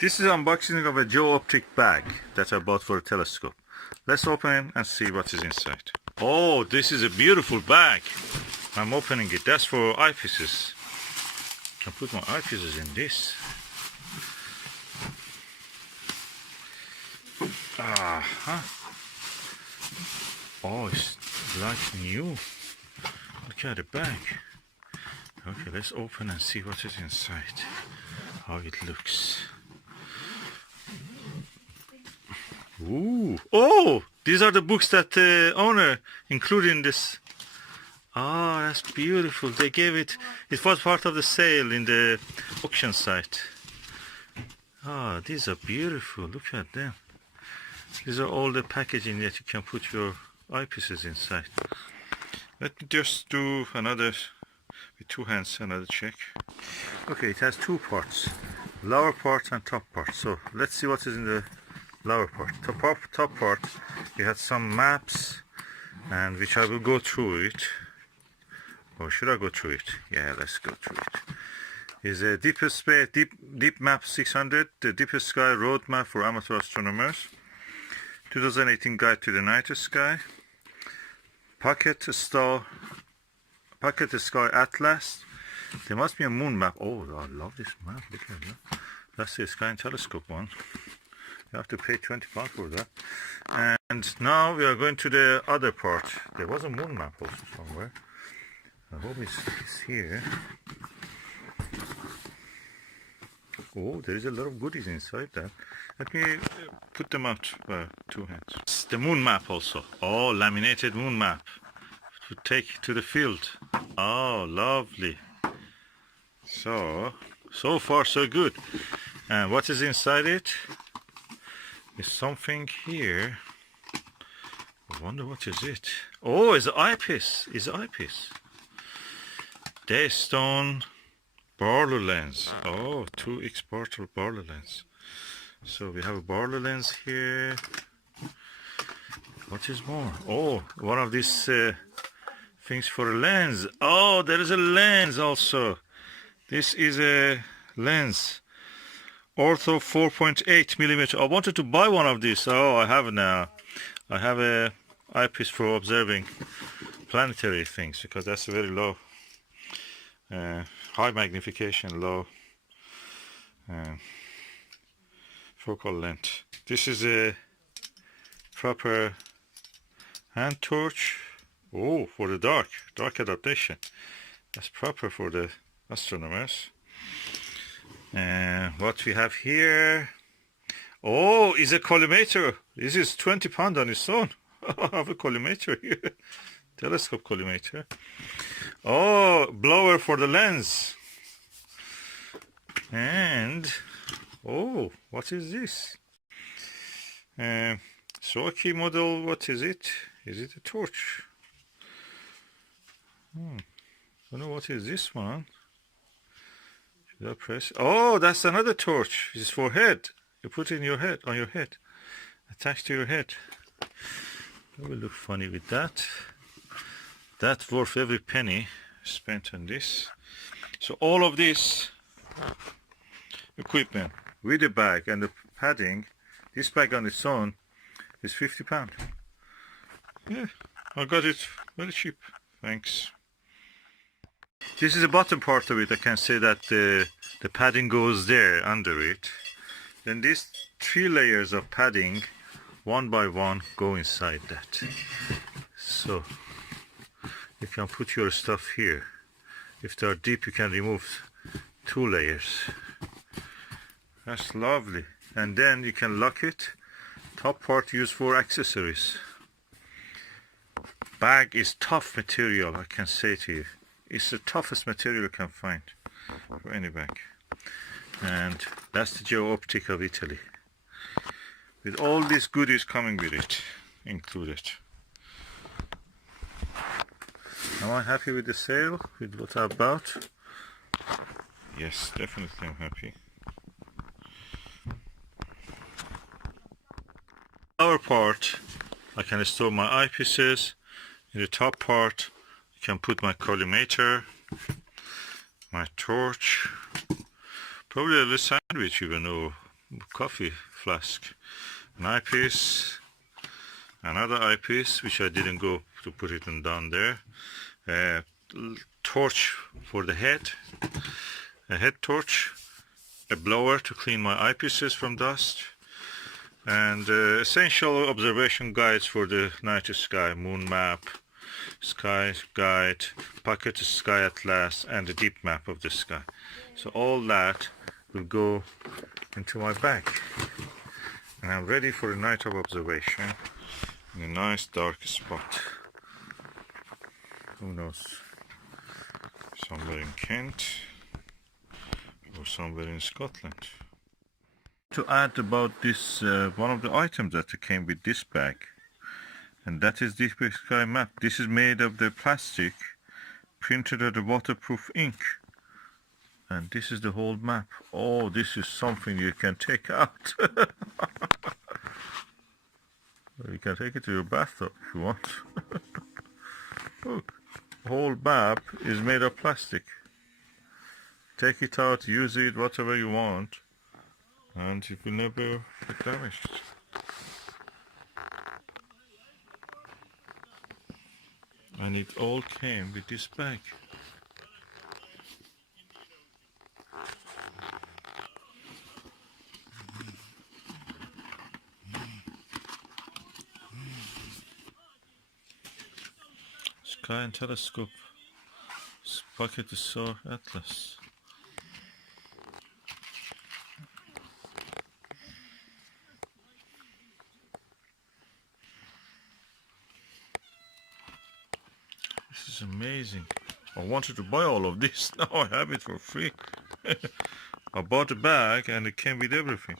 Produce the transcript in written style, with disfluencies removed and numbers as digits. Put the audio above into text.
This is unboxing of a Geoptik bag that I bought for a telescope. Let's open and see what is inside. Oh, this is a beautiful bag. I'm opening it. That's for eyepieces. I can put my eyepieces in this. Oh, it's like new. Look at the bag. Okay, let's open and see what is inside. How it looks. Ooh! Oh! These are the books that the owner included in this. Ah, that's beautiful. They gave it. It was part of the sale in the auction site. Ah, these are beautiful. Look at them. These are all the packaging that you can put your eyepieces inside. Let me just do another, with two hands, another check. Okay, it has two parts. Lower part and top part. So let's see what is in the lower part. Top part, we had some maps, and which I will go through it. Or should I go through it? Yeah, let's go through it. Is a deep map 600, the deepest sky roadmap for amateur astronomers. 2018 guide to the night sky. Pocket sky atlas. There must be a moon map. Oh, I love this map. Look at that. That's the sky and telescope one. You have to pay £20 for that. And now we are going to the other part. There was a moon map also somewhere. I hope it's here. Oh, there is a lot of goodies inside that. Let me put them out by two hands. It's the moon map also. Oh, laminated moon map to take to the field. Oh, lovely. So far so good. And what is inside it? Is something here. I wonder what is it. Oh, it's an eyepiece. It's an eyepiece. Daystone Barlow lens. Oh, 2x portal Barlow lens. So we have a Barlow lens here. What is more? Oh, one of these things for a lens. Oh, there is a lens also. This is a lens. Ortho 4.8 millimeter. I wanted to buy one of these. Oh, I have now. I have a eyepiece for observing planetary things because that's a very low, high magnification, low focal length. This is a proper hand torch. Oh, for the dark adaptation. That's proper for the astronomers. What we have here, oh, is a collimator. This is £20 on its own. I have a collimator here, telescope collimator. Oh, blower for the lens. And oh, what is this? Soaki model. What is it? Is it a torch? I don't know what is this one. Should I press? Oh, that's another torch. It's for head. You put it in your head, on your head, attached to your head. It will look funny with that. That's worth every penny spent on this. So all of this equipment with the bag and the padding, this bag on its own is £50. Yeah, I got it very cheap. Thanks. This is the bottom part of it. I can say that the padding goes there under it. Then these 3 layers of padding, one by one, go inside that. So you can put your stuff here. If they are deep, you can remove 2 layers. That's lovely. And then you can lock it. Top part used for accessories. Bag is tough material, I can say to you. It's the toughest material you can find for any bag. And that's the Geoptik of Italy. With all these goodies coming with it, included. Am I happy with the sale, with what I bought? Yes, definitely I'm happy. Lower part, I can store my eyepieces. In the top part, I can put my collimator, my torch, probably a little sandwich even, or coffee flask, an eyepiece, another eyepiece which I didn't go to put it down there, torch for the head, a head torch, a blower to clean my eyepieces from dust, and essential observation guides for the night sky, moon map, sky guide, pocket sky atlas, and a deep map of the sky. So all that will go into my bag, and I'm ready for a night of observation in a nice dark spot. Who knows, somewhere in Kent or somewhere in Scotland. To add about this, one of the items that came with this bag, and that is this sky map. This is made of the plastic printed at the waterproof ink, and this is the whole map. Oh, this is something you can take out. You can take it to your bathtub if you want. Look, the whole map is made of plastic. Take it out, use it, whatever you want, and it will never get damaged. And it all came with this bag. Sky and telescope, pocket solar atlas. This is amazing. I wanted to buy all of this. Now I have it for free. I bought a bag and it came with everything.